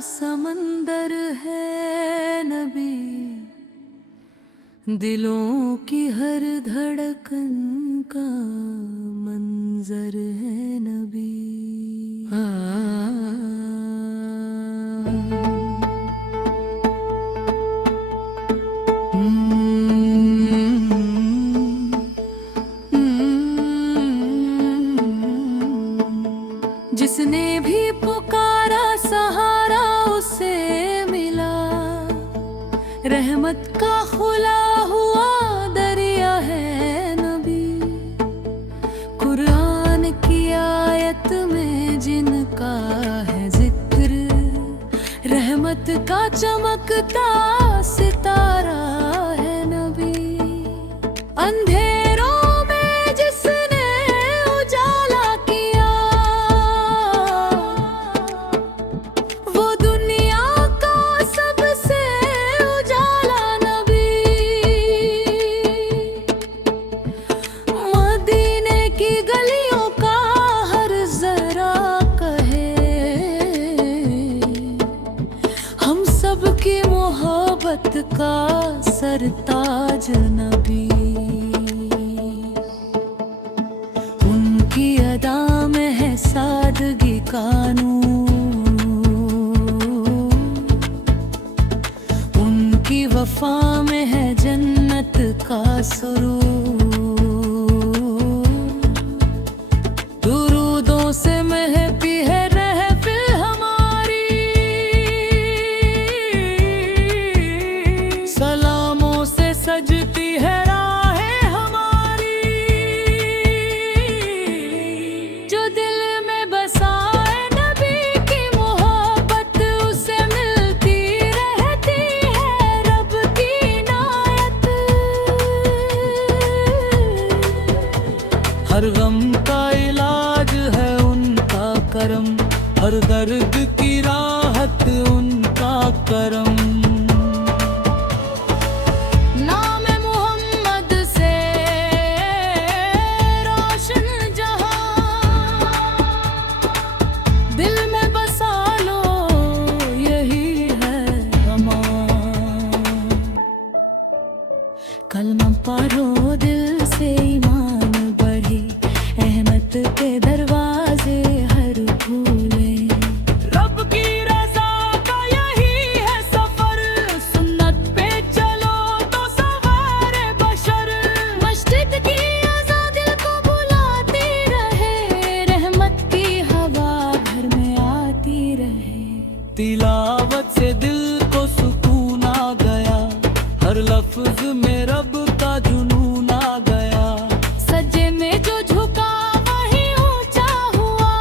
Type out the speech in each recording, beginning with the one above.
समंदर है नबी, दिलों की हर धड़कन का मंजर है नबी। जिसने भी पुकारा सहारा उसे मिला, रहमत का खुला हुआ दरिया है नबी। कुरान की आयत में जिनका है जिक्र, रहमत का चमकता सितारा है नबी। अंधेरों में जिसने उजाला किया, वो दुनिया का सबसे उजाला नबी। मदीने की गलियों का हर जरा कहे, हम सबकी मोहब्बत का सरताज नबी। उनकी अदा में है सादगी का नूर, उनकी वफा में है जन्नत का सुरूर। दुरूदों से महकी है रहफिल हमारी, सलामों से सजती है राहें हमारी। जो दिल में बसाए नबी की मोहब्बत, उसे मिलती रहती है रब की इनायत। हर गम का इलाज है उनका करम, हर दर्द की राहत उनका करम। नाम मोहम्मद से रोशन जहां, दिल में बसा लो यही है अमान। कलमा पढ़ो दिल से ईमान बढ़े, रहमत के दरवाजे हर खुले। रब की रज़ा का यही है सफर, सुन्नत पे चलो तो सवारे बशर। मस्जिद की अज़ा दिल को बुलाती रहे, रहमत की हवा घर में आती रहे। तिलावत से दिल को सुकून आ गया, हर लफ्ज में रब का जुनून आ गया। सजे में जो झुका वही ऊंचा हुआ,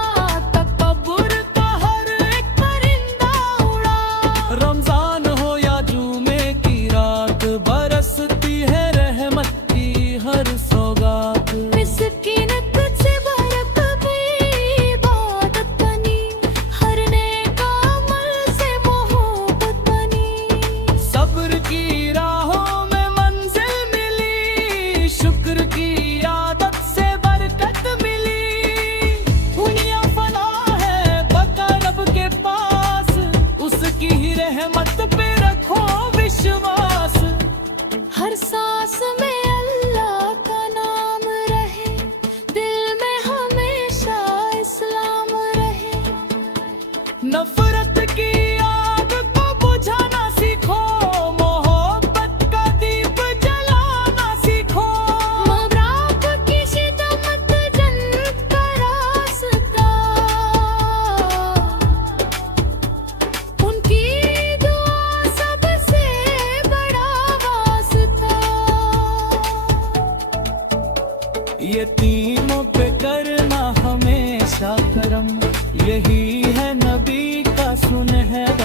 तकब्बुर का हर एक परिंदा उड़ा। रमजान हो या जुमे की रात, बरसती है रहमत की हर सौगात। मिस्कीनत से बरकत भी इबादत बनी, हर नेक अमल से मोहब्बत बनी। सब्र की राहों में मंजिल मिली, शुक्र की आदत से बरकत मिली। दुनिया फना है बका रब के पास, उसकी ही रहमत पे रखो विश्वास। हर सांस में अल्लाह का नाम रहे, दिल में हमेशा इस्लाम रहे। नफरत की आग को बुझाना सीखो, मोहब्बत का दीप जलाना सीखो। मबराक की शिदमत जन्नत का रास्ता, उनकी दुआ सबसे बड़ा वास्ता। यतीमों पे करना हमेशा करम, यही है नबी का सुनहरा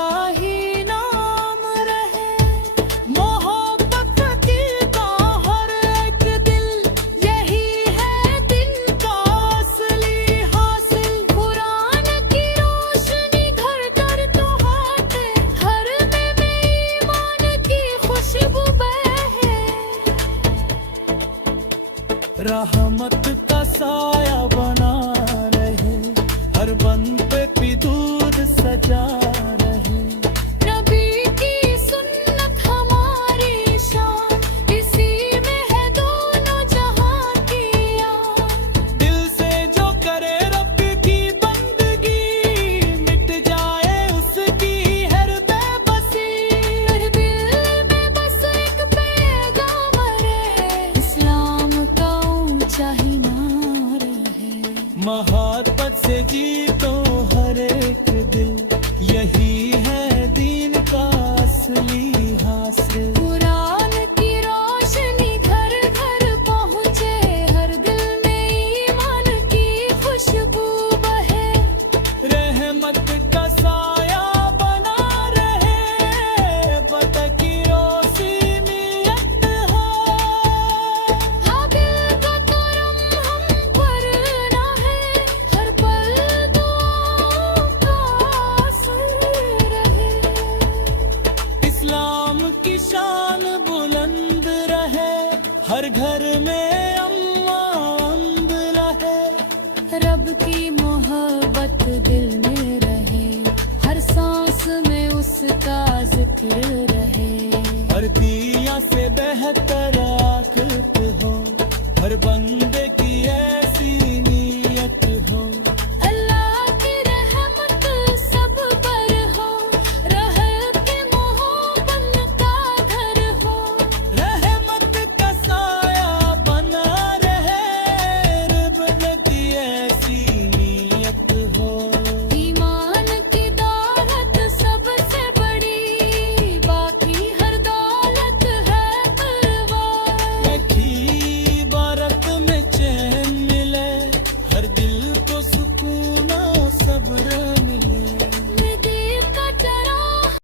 तेरा ही नाम रहे। मोहब्बत फकीर का हर एक दिल, यही है दिन का असली हासिल। कुरान की रोशनी घर घर तो हाथे, हर में ईमान की खुशबू बहे। रहमत का साया बना रहे, हर बंद पे भी दूध सजा रहे। नबी की सुन्नत हमारी शान, इसी में है दोनों जहां की याद। दिल से जो करे रब की बंदगी, मिट जाए उसकी हर बेबसी। हर दिल में बस एक पैगाम रहे, इस्लाम का ऊंचा ही नारा है। मोहब्बत से जीतो हर एक दिल, यही है दीन का असली हासिल। कुरान की रोशनी घर घर पहुँचे, हर दिल में ईमान की खुशबू बहे। रहमत का साया बना रहे, बदकी रोशनीयत हो। हाँ दिल का करम हम पर ना है, हर पल दुआओं का असर रहे। इस्लाम की शान बुलंद रहे, हर घर में अम्न रहे। रब की मोहब्बत दिल में रहे, हर सांस में उसका जिक्र रहे। हर दिया से बेहतर आखिरत हो, हर बंदे की